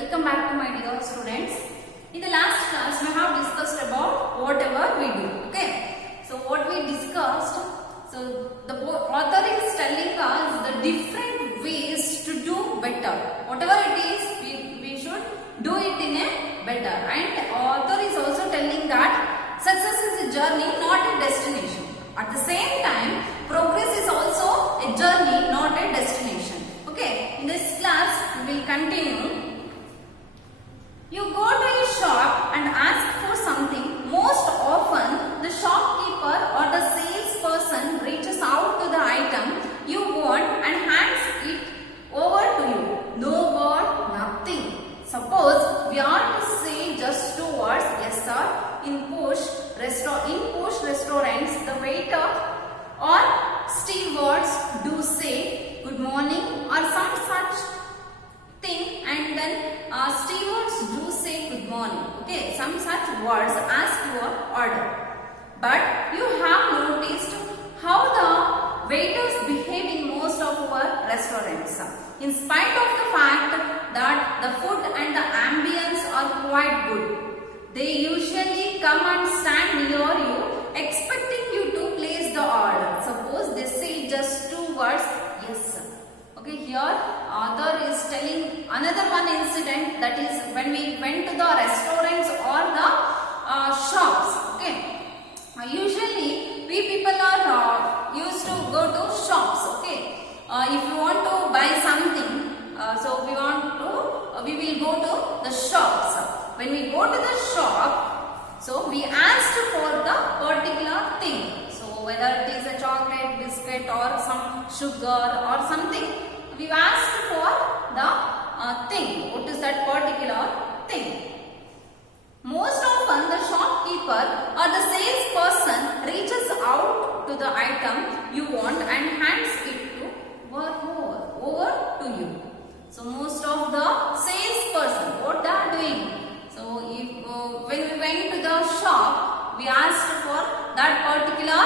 Welcome back to my dear students. In the last class, we have discussed about whatever we do. Okay. So what we discussed, so the author is telling us the different ways to do better. Whatever it is, we should do it in a better. And author is also telling that success is a journey, not a destination. At the same time, progress is also a journey, not a destination. Okay. In this class, we will continue. You go to a shop and ask for something. Most often, the shopkeeper or the salesperson reaches out to the item you want and hands it over to you. No word, nothing. Suppose we are to say just two words, yes sir. In push restaurants, the waiter or stewards do say good morning or some such thing, and then stewards do say good morning. Okay, some such words as your order. But you have noticed how the waiters behave in most of our restaurants. In spite of the fact that the food and the ambience are quite good, they usually come and stand near you expecting you to place the order. Suppose they say just two words, yes sir. Okay, here author is telling another one incident, that is when we went to the restaurants or the shops. Okay, usually we people are used to go to shops. Okay, if you want to buy something, so we will go to the shops. When we go to the shop, so we asked for the particular thing. So whether it is a chocolate, biscuit or some sugar or something, we asked for the thing. What is that particular thing? Most often the shopkeeper or the salesperson reaches out to the item you want and hands it over to you. So most of the salesperson, what they are doing? So if when we went to the shop, we asked for that particular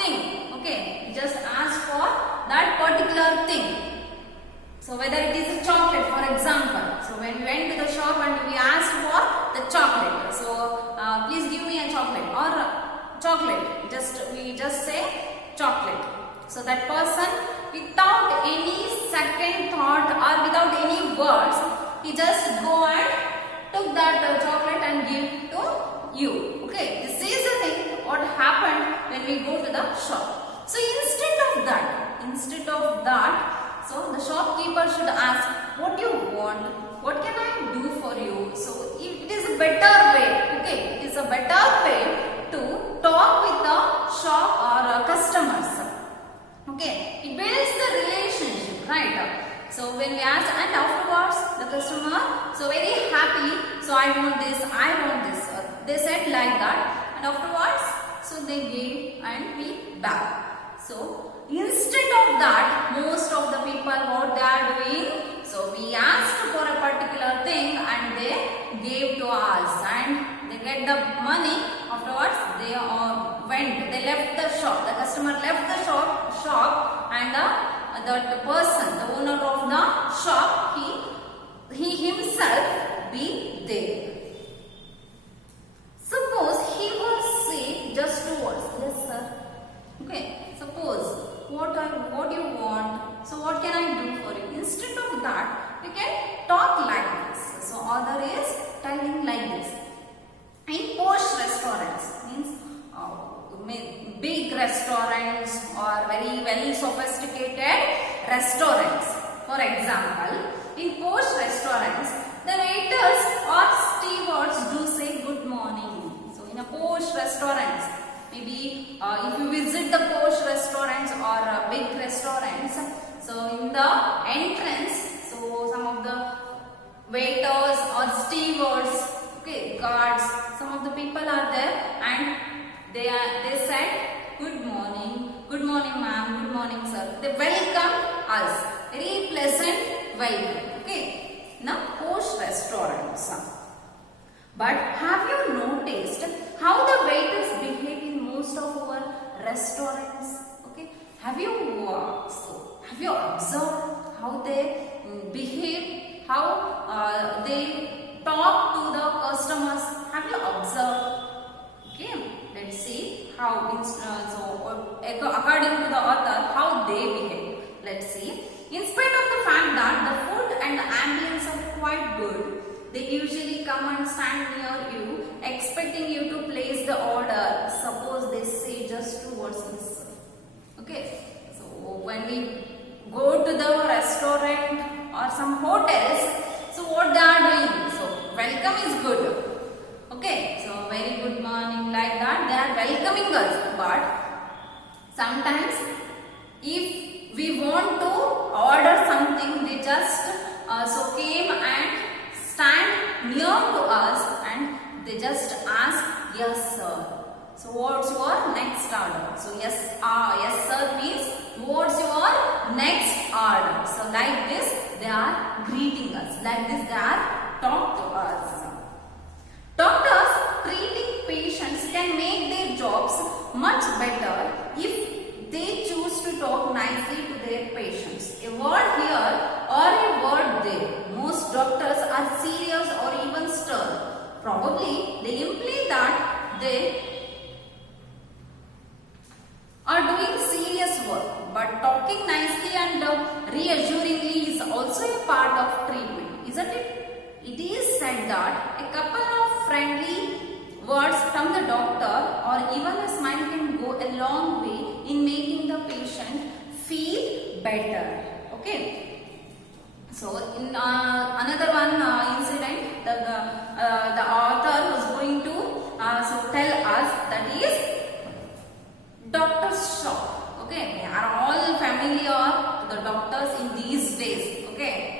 thing. Okay, we just asked for that particular thing. So whether it is a chocolate, for example. So when we went to the shop and we asked for the chocolate. So please give me a chocolate or chocolate. We just say chocolate. So that person, without any second thought or without any words, he just go and took that chocolate and give to you. Okay, this is the thing what happened when we go to the shop. So instead of that, so the shopkeeper should ask, what you want? What can I do for you? So it is a better way. Okay, it is a better way to talk with the shop or customers. Okay, it builds the relationship, right? So when we ask, and afterwards the customer, so very happy, so I want this. They said like that, and afterwards, so they gave and we back. So instead of that, most of the people what they are doing, so we asked for a particular thing and they gave to us and they get the money. Afterwards, they left the shop. The customer left the shop and the person, the owner of the shop, he himself be there. Suppose he will say just two words, yes sir. Okay, suppose what you want, so what can I do for you? Instead of that, you can talk like this. So author is telling like this. In posh restaurants, means big restaurants or very well sophisticated restaurants. For example, in posh restaurants, the waiters or stewards do say good morning. So in a posh restaurants, maybe if you visit the posh restaurants or big restaurants, so in the entrance, so some of the waiters or stewards, okay, guards, some of the people are there and they said good morning ma'am, good morning sir. They welcome us, very pleasant welcome. Okay, now posh restaurants. But have you noticed how the waiters behave in most of our restaurants? Okay, have you observed how they behave, how they talk to the customers. Have you observed? Okay, let's see how according to the author, how they behave. Let's see. In spite of the fact that the food and the ambience are quite good, they usually come and stand near you, expecting you to place the order. Suppose they say just 2 words this. Okay, so when we go to the restaurant or some hotels, so what they are doing? So welcome is good. Okay, so very good morning, like that they are welcoming us. But sometimes if we want to order something, they just came and stand near to us and they just ask, yes sir. So what's your next order? So yes sir means what's your next order? So like this they are greeting us. Like this they are talk to us. Doctors treating patients can make their jobs much better if they choose to talk nicely to their patients. A word here or a word there. Most doctors are serious or even stern. Probably they imply that they are doing serious work, but talking nicely and reassuringly is also a part of treatment, isn't it? It is said that a couple of friendly words from the doctor or even a smile can go a long way in making the patient feel better. Okay. So in another one incident, the author was going to tell us, that is doctor's shop. Okay, we are all familiar to the doctors in these days. Okay.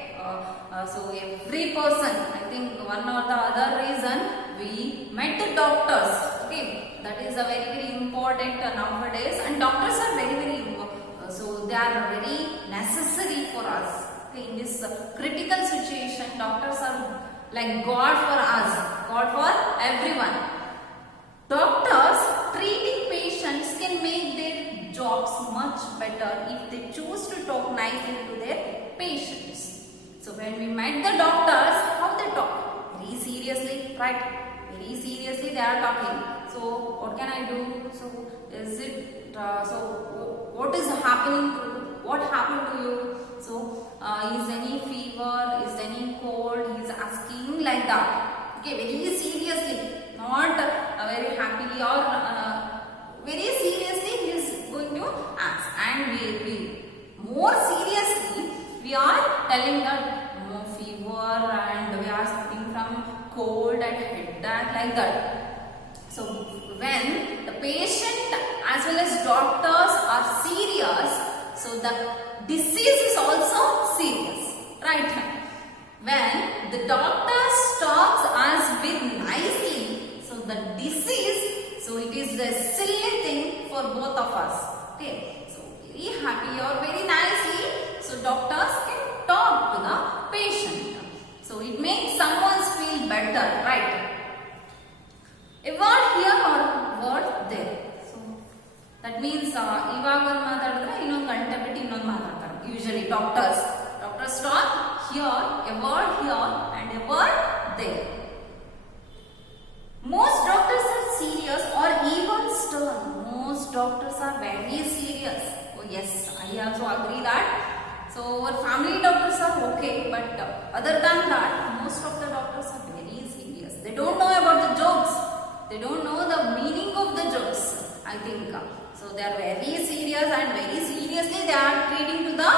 So every person, I think one or the other reason, we met the doctors. Okay, that is a very important nowadays, and doctors are very so they are very necessary for us. Okay, in this critical situation, doctors are like God for us, God for everyone. Doctors treating patients can make their jobs much better if they choose to talk nicely to their patients. So when we met the doctors, how they talk? Very seriously, right? Very seriously they are talking. So what can I do? So is it, what is happening to, what happened to you? So is any fever, is any cold? He is asking like that. Okay, very seriously, not very happily or very seriously he is going to ask. And we more seriously, we are telling that no fever and we are suffering from cold and headache, like that. So when the patient as well as doctors are serious, so the disease is also serious, right? When the doctor talks us with nicely, so the disease, so it is the silly thing for both of us. Okay, so very happy or very nicely, so doctors can talk to the patient. So it makes someone feel better, right? A word here or word there. So that means ಇವಾಗ ಮಾತಾಡಿದ್ರೆ ಇನ್ನೊಂದು ಗಂಟೆ ಬಿಟ್ಟು ಇನ್ನೊಂದು ಮಾತಾಡ್ತಾರೆ. Usually doctors talk here, a word here and a word there. Most doctors are serious or even stern. Most doctors are very serious. Oh yes, I also agree that. So our family doctors are okay, but other than that, most of the doctors are very serious. They don't know about the jokes. They don't know the meaning of the jokes, I think. So they are very serious and very seriously they are treating to the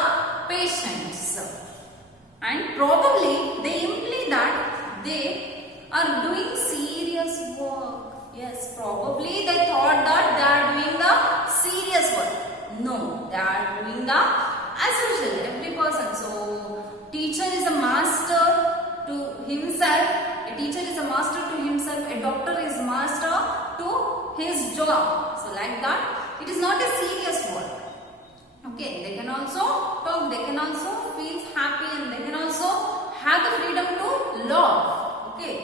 patients. And probably they imply that they are doing serious work. Yes, probably they thought that they are doing the serious work. No, they are doing the as usual, every person. So teacher is a master to himself. A teacher is a master to himself. A doctor is master to his job. So like that, it is not a serious work. Okay, they can also talk, they can also feel happy and they can also have the freedom to laugh. Okay,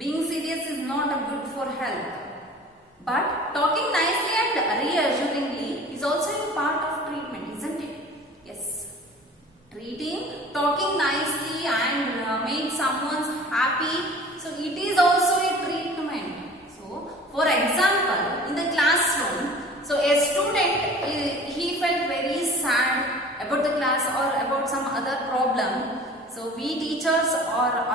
being serious is not good for health. But talking nicely and reassuringly is also a part of treatment, isn't it? Yes. Talking nicely and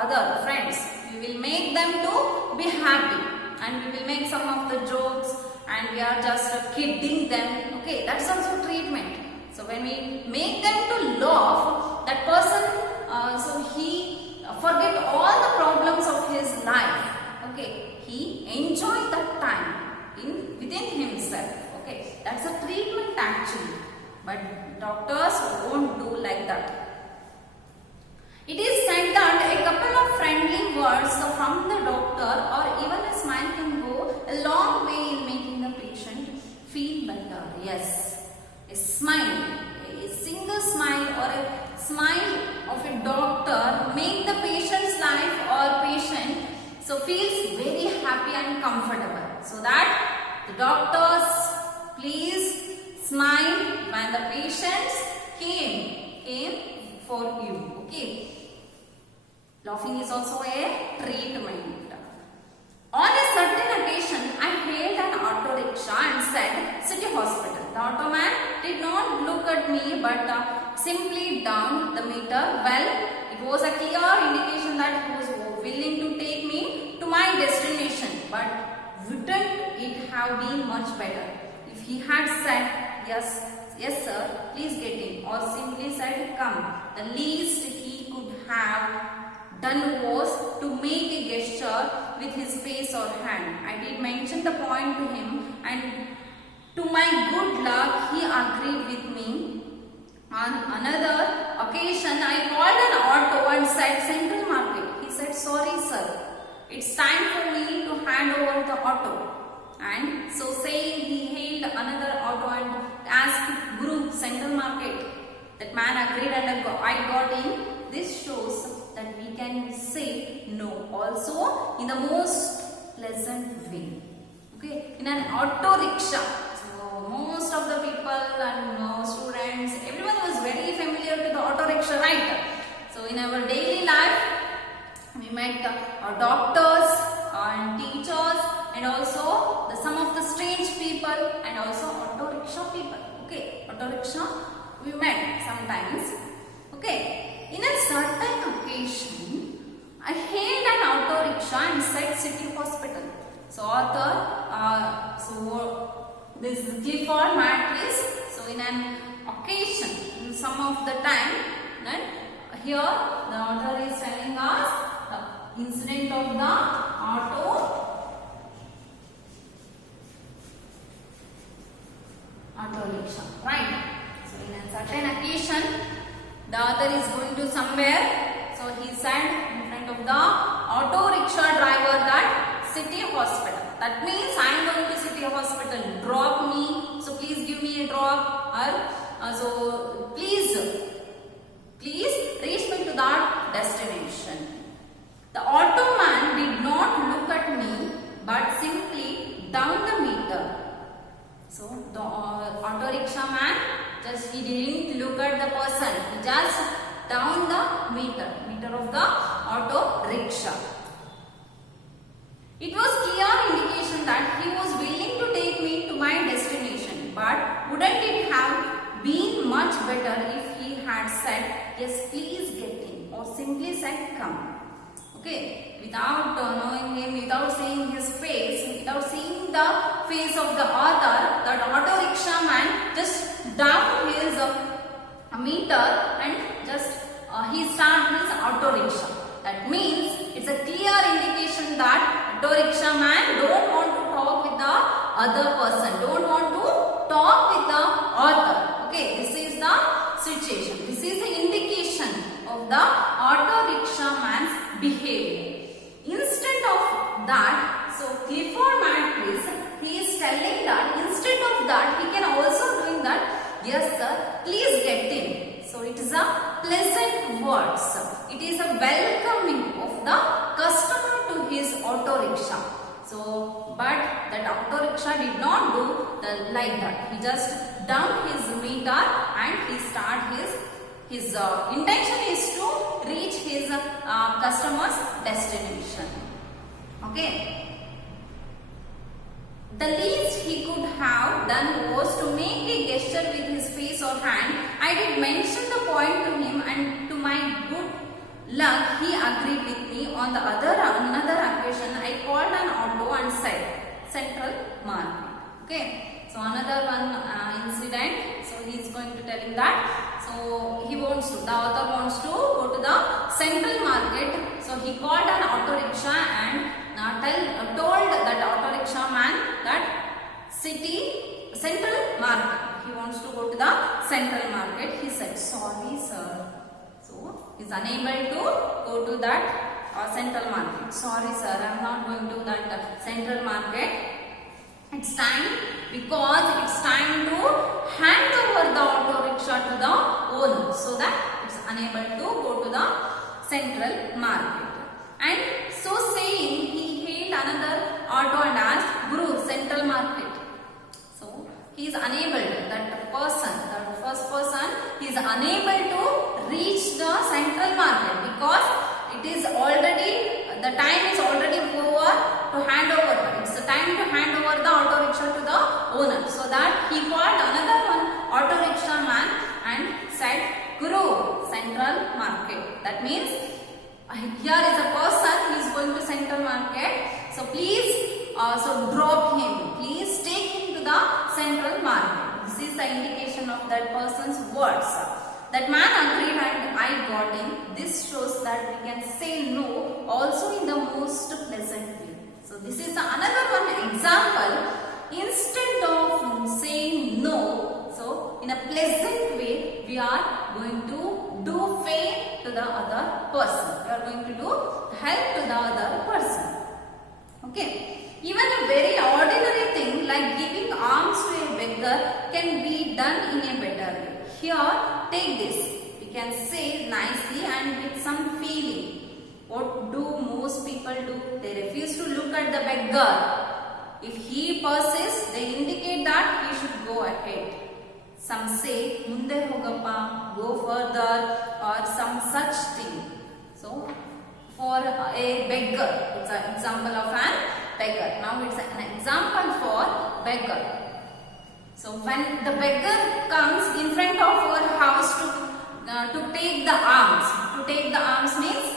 other friends. We will make them to be happy, and we will make some of the jokes, and we are just kidding them. Okay, that's also treatment. So when we make them to laugh, that person, so he forget all the problems of his life. Okay, he enjoy that time within himself. Okay, that's a treatment actually. But doctors won't do like that. It is said that a couple of friendly words from the doctor or even a smile can go a long way in making the patient feel better. Yes, a smile, a single smile or a smile of a doctor make the patient's life or patient so feels very happy and comfortable. So that the doctors please smile when the patients came for you. Okay. Laughing is also a treatment. On a certain occasion, I hailed an auto rickshaw and said, City Hospital. The auto man did not look at me but simply downed the meter. Well, it was a clear indication that he was willing to take me to my destination. But wouldn't it have been much better if he had said, yes sir, please get in, or simply said, come. The least he could have done was to make a gesture with his face or hand. I did mention the point to him, and to my good luck he agreed with me. On another occasion I called an auto and said Central Market. He said, sorry sir, it's time for me to hand over the auto. And so saying, he hailed another auto and asked group Central Market. That man agreed and I got in. This shows that we can say no also in the most pleasant way. Okay, in an auto rickshaw. So most of the people and students, everyone was very familiar with the auto rickshaw, right? So in our daily life, we met doctors and teachers, and also some of the strange people, and also auto rickshaw people. Okay, auto rickshaw we met sometimes. Okay. In a certain occasion, I hailed an auto rickshaw and said City Hospital. So this is Clifford Matthews. So in an occasion, in some of the time, here the author is telling us the incident of the auto rickshaw, right? So in a certain occasion, the author is going to somewhere, so he said in front of the auto rickshaw driver that City Hospital. That means I am going to City Hospital. Drop me. So please give me a drop. Or so please reach me to that destination. The auto man did not look at me but simply down the meter. So the auto rickshaw man, he didn't look at the person, he just down the meter of the auto rickshaw. It was clear indication that he was willing to take me to my destination, but wouldn't it have been much better if he had said, yes please get in, or simply said come. Okay, without knowing him, without seeing his face, without seeing the face of the author, that auto rickshaw man just down his meter and just he started his auto rickshaw. That means it's a clear indication that auto rickshaw man don't want to talk with the other person, don't want to talk with the author. Okay, this is the situation. This is the indication of the auto rickshaw man's behavior. Instead of that, so Clifford Matthews, he is telling that instead of that, he can also doing that, yes sir, please get in. So it is a pleasant words. It is a welcoming of the customer to his auto rickshaw. So, but that auto rickshaw did not do like that. He just dumped his meter and he start his intention is to reach his customer's destination. Okay. The least he could have done was to make a gesture with his face or hand. I did mention the point to him, and to my good luck, he agreed with me on the another occasion. I called an auto and said Central Market. Okay. So another one incident. So he is going to telling that. So he wants to. The author wants to go to the Central Market. So he called an auto rickshaw and told that auto rickshaw man that Central Market. He wants to go to the Central Market. He said, "Sorry, sir." So he is unable to go to that Central Market. "Sorry, sir, I am not going to that Central Market. It's time because it's time to hand over the auto rickshaw to the owner, so that it's unable to go to the Central Market." And so saying, he hailed another auto and asked, "Guru, Central Market." So he is unable, that first person, he is unable to reach the Central Market because it is already, the time is already over to hand over. It's the time to hand over the auto rickshaw to the owner. So that he called another one auto rickshaw man and said, "Guru, Central Market." That means here is a person who is going to Central Market. So please drop him. Please take him to the Central Market. This is the indication of that person's words. That man agreed and I got him. This shows that we can say no also in the most pleasant way. So this is another one example. Instead of saying no, so in a pleasant way, we are going to do favor to the other person. We are going to do help to the other person. Okay. Even a very ordinary thing like giving alms to a beggar can be done in a better way. Here, take this. We can say nicely and with some feeling. What do most people do? They refuse to look at the beggar. If he persists, they indicate that he should go ahead. Some say, "Munde hogappa," go further, or some such thing. So, for a beggar, it's an example of an beggar. Now it's an example for beggar. So when the beggar comes in front of our house to take the alms means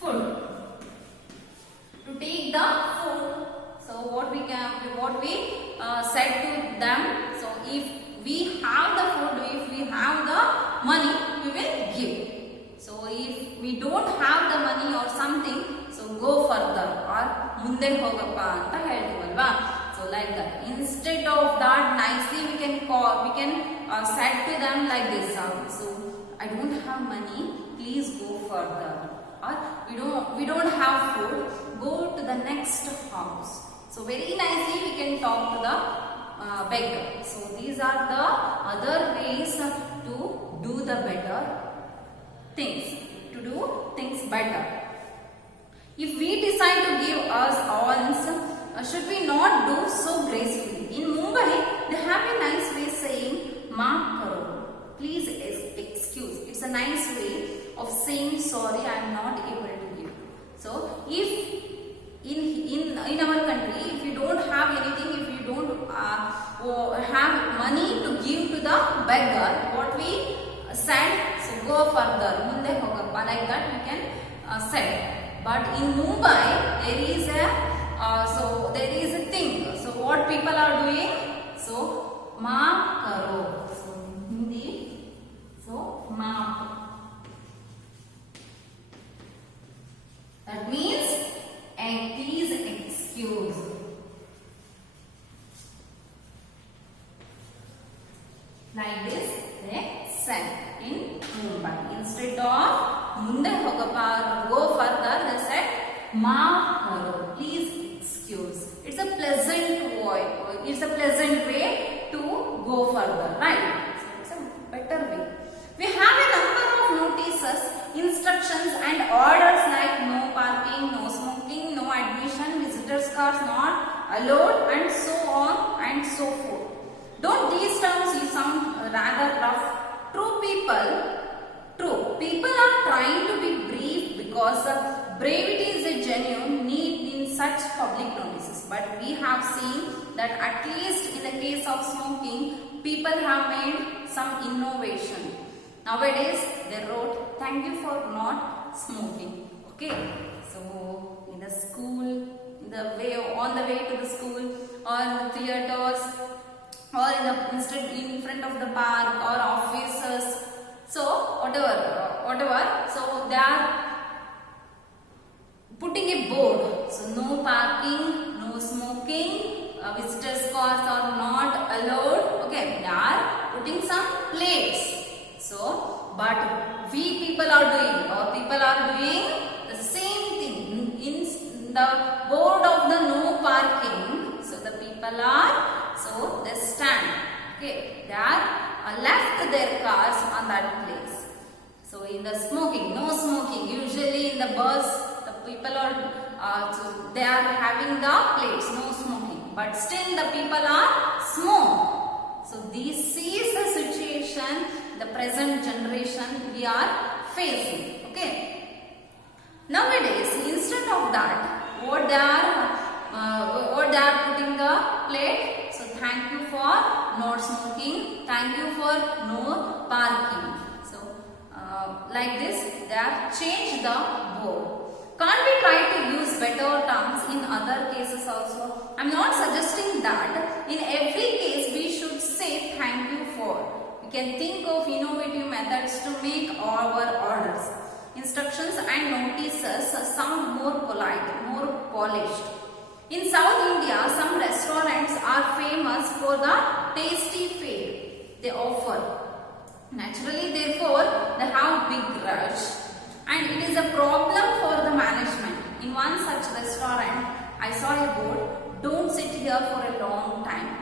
food. To take the food. So what we said to them. So if we have the food, if we have the money, we will give. So if we don't have the money or something, so go further or munde hogappa anta heltivalva. So like that. Instead of that, nicely we can said to them like this. So I don't have money, please go further. Or we don't have food, go to the next house. So very nicely we can talk to the beggar. So these are the other ways to do the better things, to do things better. If we decide to give us alms, should we not do so gracefully? In Mumbai, they have a nice way saying "Maaf karo," please excuse. It's a nice way of saying sorry, I am not able to give. So if in our country, if you don't have anything, if you don't have money to give to the beggar, what we said, so go further, munde hogappa, like that we can say. But in Mumbai, there is a thing. So what people are doing? So maaf karo. So in Hindi, so maaf. That means please excuse. Like this, they said in Mumbai. Instead of munde hogappa, go further, they said maaf karo, please excuse. It's a pleasant way. It's a pleasant way to go further, right? So it's a better way. We have a number of notices, instructions and orders like no parking, no smoking, no admission, visitors cars not allowed, and so on and so forth. Don't these terms you sound rather rough? True, people are trying to be brief because brevity is a genuine need in such public notices. But we have seen that at least in the case of smoking, people have made some innovation. Nowadays they wrote thank you for not smoking. Okay, so in the school, on the way to the school, or in the theaters, or in front of the park or offices, so whatever, so they are putting a board, so no parking, no smoking, visitors cars are not allowed. Okay, they are putting some plates. So but we people are doing the same thing in the board of the no parking. So the people are, so they stand, okay, they are left their cars on that place. So in the smoking, no smoking, usually in the bus the people are so they are having the plates, no smoking, but still the people are smoke. So this is the situation, the present generation we are facing. Okay, nowadays instead of that, what they are putting the plate, so thank you for not smoking, thank you for no parking. So like this they have changed the board. Can't we try to use better terms in other cases also? I'm not suggesting that in every case we should say thank you for. We can think of innovative methods to make our orders, instructions and notices sound more polite, more polished. In South India, some restaurants are famous for the tasty fare they offer. Naturally, therefore, they have big rush, and it is a problem for the management. In one such restaurant, I saw a board, "Don't sit here for a long time."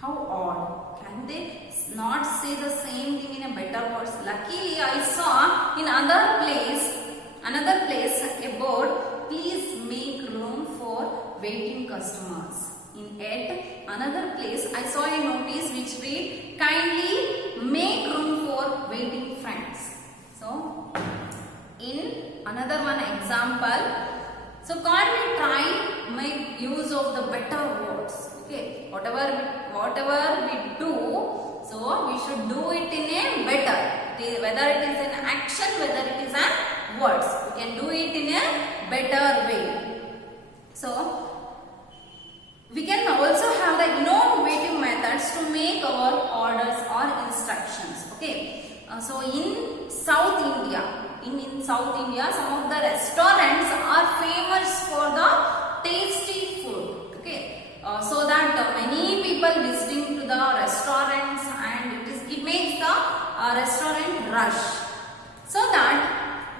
How odd. Can they not say the same thing in a better words? Luckily, I saw in another place a board, "Please make room for waiting customers." In yet another place, I saw a notice which read, "Kindly make room for waiting friends." So, in another one example, so can't we try make use of the better words? Okay, whatever we do, so we should do it in a better, whether it is an action, whether it is an words, we can do it in a better way. So we can also have the innovative methods to make our orders or instructions. Okay, so in South India, some of the restaurants are famous for the tasty food. Okay, so that many people visiting to the restaurants, and it makes the restaurant rush. So that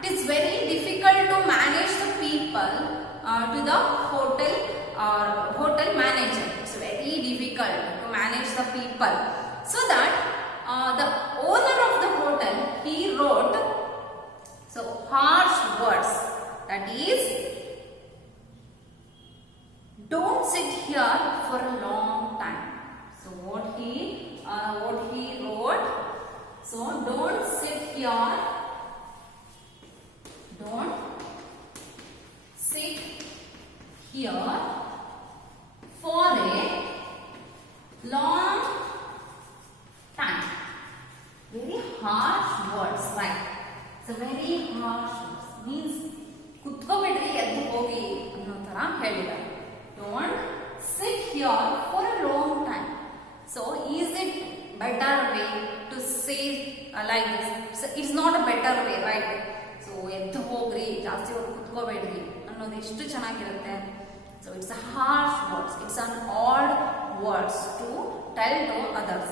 it is very difficult to manage the people to the hotel manager. It's very difficult to manage the people. So that the owner of the hotel, he wrote so harsh words, that is, "Don't sit here for a long time." So what he wrote, so don't sit here for a long time. Very harsh words, right? So very harsh words means ಕುತ್ಕೋಬೇಡ್ರಿ ಎದ್ದು ಹೋಗಿ ಅನ್ನೋ ತರ ಹೇಳಿದ್ದಾರೆ. Don't sit here for a long time. So is it better way to say like this? So it's not a better way, right? So ಎದ್ದು ಹೋಗ್ರಿ, ಜಾಸ್ತಿ ಹೊತ್ತು ಕುತ್ಕೋಬೇಡ್ರಿ ಅನ್ನೋದು ಎಷ್ಟು ಚೆನ್ನಾಗಿರುತ್ತೆ. So it's a harsh words, it's an odd words to tell to others.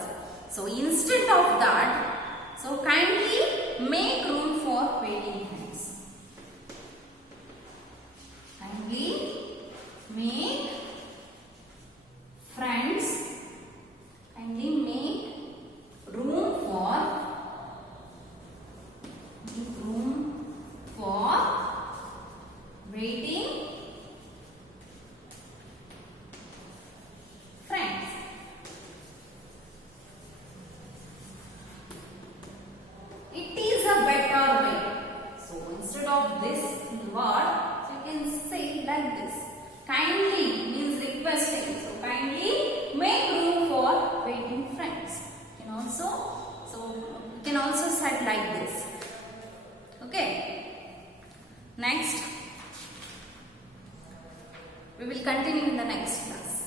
So instead of that, so kindly make room for waiting friends. Kindly make friends. Kindly make room for waiting friends. It is a better way. So instead of this word, you can say like this. Kindly means requesting. So kindly make room for waiting friends. You can also set answer like this. Okay. Next, we will continue in the next class.